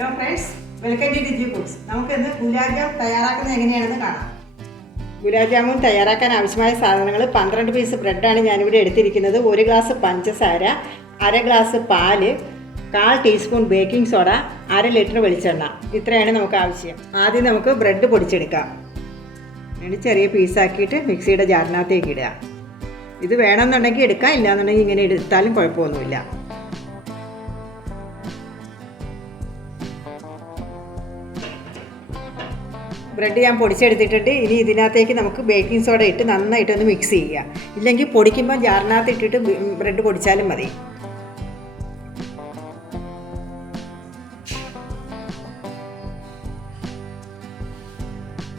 Hello friends welcome to Digi foods നമുക്ക് ഇന്ന് gulab jam തയ്യാറാക്കുന്നത് എങ്ങനെയാണെന്ന് കാണാം. ഗുലാബ് ജാമുൻ തയ്യാറാക്കാൻ ആവശ്യമായ സാധനങ്ങൾ പന്ത്രണ്ട് പീസ് ബ്രെഡാണ് ഞാനിവിടെ എടുത്തിരിക്കുന്നത്. ഒരു ഗ്ലാസ് പഞ്ചസാര അര ഗ്ലാസ് പാൽ കാൽ ടീസ്പൂൺ ബേക്കിംഗ് സോഡ അര ലിറ്റർ വെളിച്ചെണ്ണ. ഇത്രയാണ് നമുക്ക് ആവശ്യം. ആദ്യം നമുക്ക് ബ്രെഡ് പൊടിച്ചെടുക്കാം. എന്നിട്ട് ചെറിയ പീസാക്കിയിട്ട് മിക്സിയുടെ ജാറിനകത്തേക്ക് ഇടുക. ഇത് വേണമെന്നുണ്ടെങ്കിൽ എടുക്കാം ഇല്ലാന്നുണ്ടെങ്കിൽ ഇങ്ങനെ എടുത്താലും കുഴപ്പമൊന്നുമില്ല. ബ്രെഡ് ഞാൻ പൊടിച്ചെടുത്തിട്ടുണ്ട്. ഇനി ഇതിനകത്തേക്ക് നമുക്ക് ബേക്കിംഗ് സോഡ ഇട്ട് നന്നായിട്ടൊന്ന് മിക്സ് ചെയ്യുക ഇല്ലെങ്കിൽ പൊടിക്കുമ്പോൾ ജാറിനകത്ത് ഇട്ടിട്ട് ബ്രെഡ് പൊടിച്ചാലും മതി.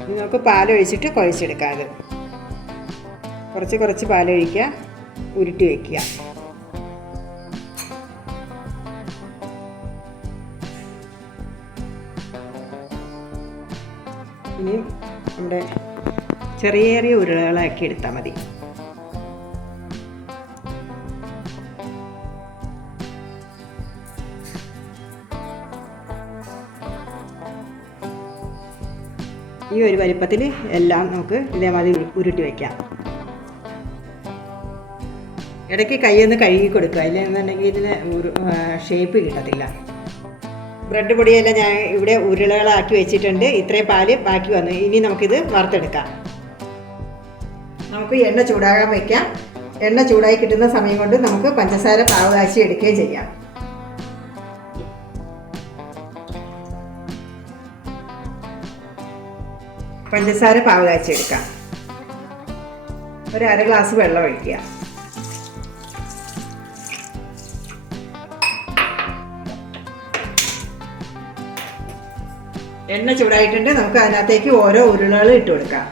നിങ്ങൾക്ക് പാലൊഴിച്ചിട്ട് കുഴച്ചെടുക്കാം അത്. കുറച്ച് കുറച്ച് പാലൊഴിക്കുക ഉരുട്ടി വയ്ക്കുക ഇനി നമ്മുടെ ചെറിയ ചെറിയ ഉരുളകളാക്കി എടുത്താൽ മതി. ഈ ഒരു വലിപ്പത്തിൽ എല്ലാം നമുക്ക് ഇതേമാതിരി ഉരുട്ടി വയ്ക്കാം. ഇടയ്ക്ക് കൈയൊന്ന് കഴുകി കൊടുക്കുക. ഇല്ലെന്നുണ്ടെങ്കിൽ ഇതിന് ഷേപ്പ് കിട്ടത്തില്ല. ബ്രെഡ് പൊടിയെല്ലാം ഞാൻ ഇവിടെ ഉരുളകളാക്കി വെച്ചിട്ടുണ്ട്. ഇത്രയും പാൽ ബാക്കി വന്നു. ഇനി നമുക്കിത് വറുത്തെടുക്കാം. നമുക്ക് എണ്ണ ചൂടാകാൻ വയ്ക്കാം എണ്ണ ചൂടായി കിട്ടുന്ന സമയം കൊണ്ട് നമുക്ക് പഞ്ചസാര പാവ് കാച്ചി എടുക്കുകയും ചെയ്യാം. പഞ്ചസാര പാവ് കാച്ചി എടുക്കാം. ഒരു അര ഗ്ലാസ് വെള്ളം ഒഴിക്കുക. എണ്ണ ചൂടായിട്ടുണ്ട്. നമുക്ക് അതിനകത്തേക്ക് ഓരോ ഉരുളകൾ ഇട്ട് കൊടുക്കാം.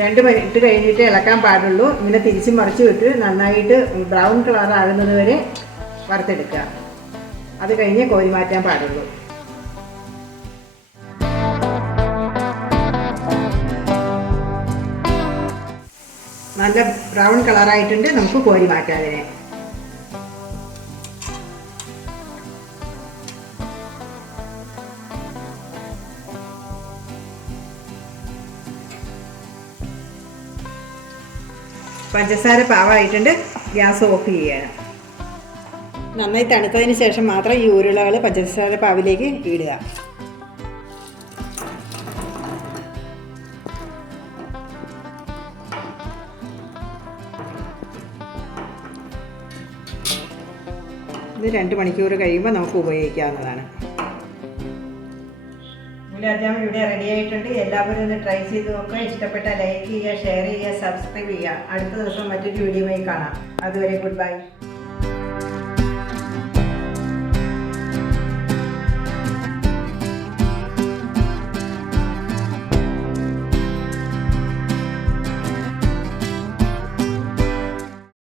രണ്ട് മിനിറ്റ് കഴിഞ്ഞിട്ട് ഇളക്കാൻ പാടുള്ളൂ. ഇങ്ങനെ തിരിച്ച് മറിച്ച് വിട്ട് നന്നായിട്ട് ബ്രൗൺ കളർ ആകുന്നത് വരെ വറുത്തെടുക്കുക. അത് കഴിഞ്ഞ് കോരി മാറ്റാൻ പാടുള്ളൂ. നല്ല ബ്രൗൺ കളറായിട്ടുണ്ട്. നമുക്ക് കോരി മാറ്റാം അതിനെ. പഞ്ചസാര പാവായിട്ടുണ്ട്. ഗ്യാസ് ഓഫ് ചെയ്യണം. നന്നായി തണുത്തതിന് ശേഷം മാത്രം ഈ ഉരുളകൾ പഞ്ചസാര പാവിലേക്ക് ഇടുക. ഇത് രണ്ട് മണിക്കൂർ കഴിയുമ്പോൾ നമുക്ക് ഉപയോഗിക്കാവുന്നതാണ്. ഗുലാബ് ഇവിടെ റെഡി ആയിട്ടുണ്ട്. എല്ലാവരും ഒന്ന് ട്രൈ ചെയ്ത് നോക്കുക. ഇഷ്ടപ്പെട്ട ലൈക്ക് ചെയ്യുക ഷെയർ ചെയ്യുക സബ്സ്ക്രൈബ് ചെയ്യുക. അടുത്ത ദിവസം മറ്റൊരു വീഡിയോയുമായി കാണാം. അതുവരെ ഗുഡ് ബൈ